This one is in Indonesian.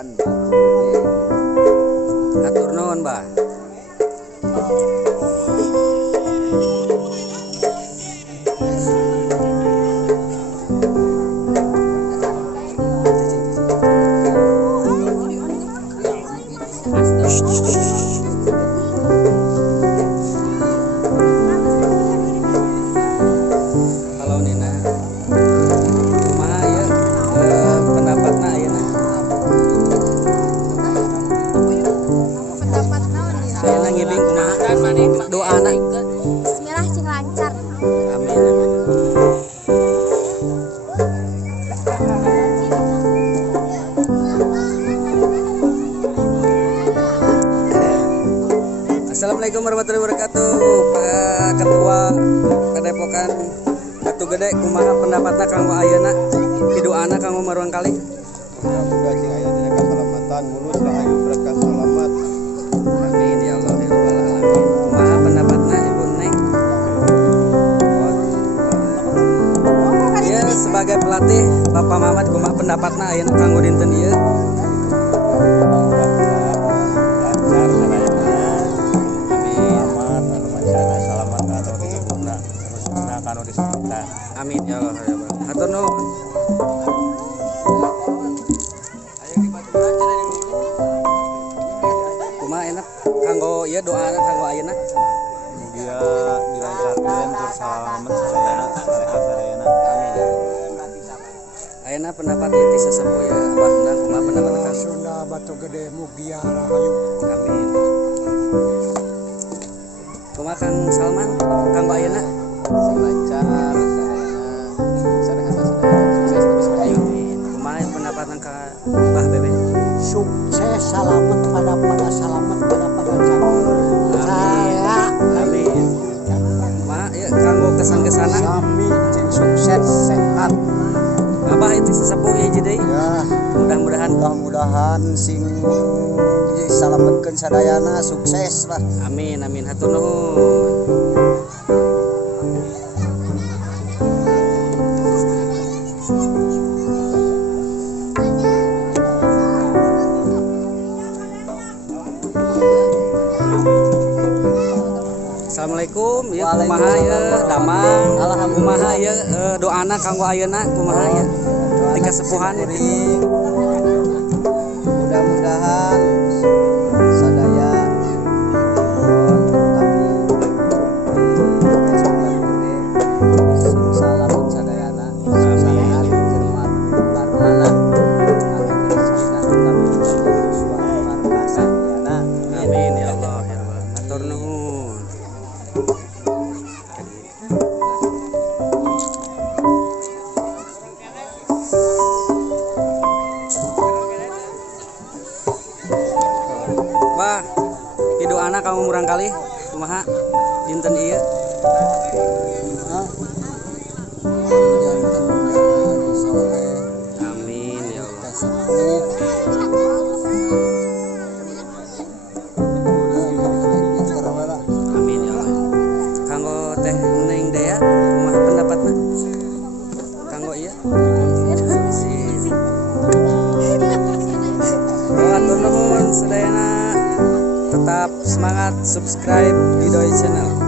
Keselamatan Batu Gede. Atur nuhun, Mbah. Halo Nina, kumaha ya pendapatna ayeuna? Ayeuna ngibing kumaha? Doana. Bismillah cing lancar. Amin. Assalamualaikum warahmatullahi wabarakatuh. Pak Ketua Padepokan Batu Gede, kumaha pendapatna kanggo ayeuna pidoana kanggo maruang kali? Mudah-mudahan sing aya dina keselamatan mulus rahayu berkah selamat. Amin ya Allah ya rabbal alamin. Kumaha pendapatna Ibu Neng? Ya sebagai pelatih Bapak Mamat, kumaha pendapatna ayeuna kanggo dinten ieu? Amin ya Allah ya Rabbal. Hatur nuhun. Kumaha enak kanggo ieu doana kanggo ayeuna? Dia dilancarkeun tur salamet sadayana sarehat sadayana. Amin ya. Ayeuna pendapat ieu ti sesepuh ya Abah Nang, kumaha pendapat kang? Sunda Batu Gede mugia rahayu. Amin. Kumaha Kang Salman kanggo ayeuna? Sing lancar sadayana sarehat sadayana sukses terus rahayu. Amin. Kumaha pendapat ka Mbah Bebe? Sukses selamat pada selamat pada campur. Saya Amin. Kumaha ieu kanggo kesan-kesana? sami cing sukses sehat. Abah itu sesepuh hiji deui. Ya, Mudah-mudahan. mudah-mudahan sing disalametkeun sadayana sukses lah. Amin amin hatur nuhun. Assalamualaikum, ya kumaha ya damang. Kumaha ya doana kanggo ayeuna kumaha ya di kasepuhan itu. Mudah-mudahan sadaya nuhun tapi sing salamet sadayana sarehat hormat barmana akan rezekikan tapi suatu barkah sadayana. Amin ya Allah ya Rabbal. Hatur nuhun. Wah, pidoana kamu murang kali kumaha dinten ieu? Amin ya Allah. Amin ya Allah. Kanggo Teh Neng Dea kumaha pendapatna? Kanggo ieu? Hatur nuhun sadayana. Tetap semangat subscribe di Doi Channel.